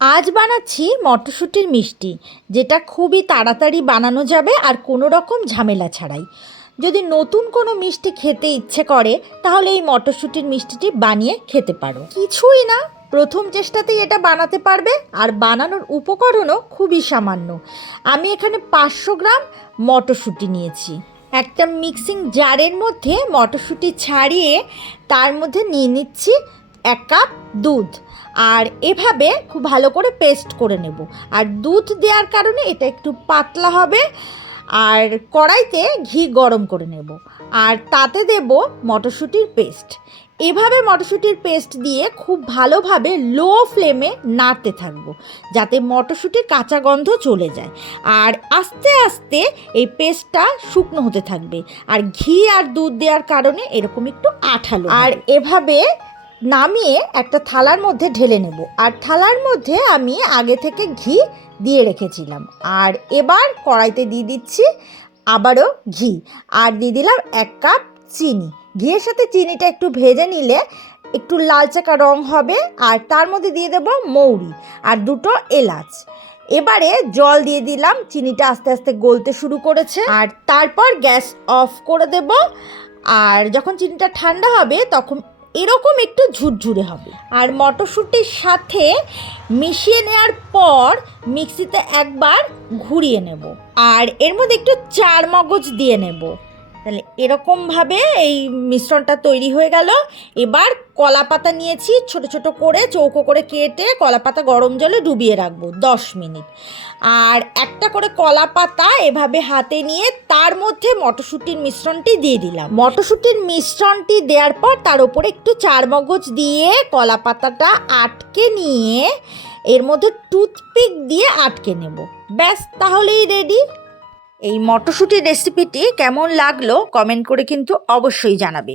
আজ বানাচ্ছি মটরশুঁটির মিষ্টি, যেটা খুবই তাড়াতাড়ি বানানো যাবে আর কোনো রকম ঝামেলা ছাড়াই। যদি নতুন কোনো মিষ্টি খেতে ইচ্ছে করে, তাহলে এই মটরশুঁটির মিষ্টিটি বানিয়ে খেতে পারো। কিছুই না, প্রথম চেষ্টাতেই এটা বানাতে পারবে আর বানানোর উপকরণও খুবই সামান্য। আমি এখানে পাঁচশো গ্রাম মটরশুঁটি নিয়েছি। একটা মিক্সিং জারের মধ্যে মটরশুঁটি ছাড়িয়ে তার মধ্যে নিয়ে নিচ্ছি এক কাপ দুধ। আর এভাবে খুব ভালো করে পেস্ট করে নেব। আর দুধ দেওয়ার কারণে এটা একটু পাতলা হবে। আর কড়াইতে ঘি গরম করে নেব। আর তাতে দেব মটরশুঁটির পেস্ট এভাবে মটরশুঁটির পেস্ট দিয়ে খুব ভালোভাবে লো ফ্লেমে নাড়তে থাকব। যাতে মটরশুঁটির কাঁচা গন্ধ চলে যায়। আর আস্তে আস্তে এই পেস্টটা শুকনো হতে থাকবে। আর ঘি আর দুধ দেওয়ার কারণে এরকম একটু আঠালো আর এভাবে নামিয়ে একটা থালার মধ্যে ঢেলে নেব। আর থালার মধ্যে আমি আগে থেকে ঘি দিয়ে রেখেছিলাম। আর এবার কড়াইতে দিয়ে দিচ্ছি আবারও ঘি। আর দিয়ে দিলাম এক কাপ চিনি। ঘিয়ের সাথে চিনিটা একটু ভেজে নিলে একটু লালচাকা রং হবে। আর তার মধ্যে দিয়ে দেব মৌরি। আর দুটো এলাচ। এবারে জল দিয়ে দিলাম। চিনিটা আস্তে আস্তে গলতে শুরু করেছে। আর তারপর গ্যাস অফ করে দেব। আর যখন চিনিটা ঠান্ডা হবে, তখন এরকম একটু ঝুরঝুরে হবে। আর মটরশুঁটির সাথে মিশিয়ে নেওয়ার পর মিক্সিতে একবার ঘুরিয়ে নেব। আর এর মধ্যে একটু চার মগজ দিয়ে নেব। তাহলে এরকমভাবে এই মিশ্রণটা তৈরি হয়ে গেল। এবার কলা পাতা নিয়েছি, ছোট ছোট করে চৌকো করে কেটে কলা পাতা গরম জলে ডুবিয়ে রাখব দশ মিনিট। আর একটা করে কলা পাতা এভাবে হাতে নিয়ে তার মধ্যে মটরশুঁটির মিশ্রণটি দিয়ে দিলাম। মটরশুঁটির মিশ্রণটি দেওয়ার পর তার উপরে একটু চার মগজ দিয়ে কলা পাতাটা আটকে নিয়ে এর মধ্যে টুথপিক দিয়ে আটকে নেব। ব্যাস, তাহলেই রেডি। এই মটরশুঁটির রেসিপিটি কেমন লাগল কমেন্ট করে কিন্তু অবশ্যই জানাবে।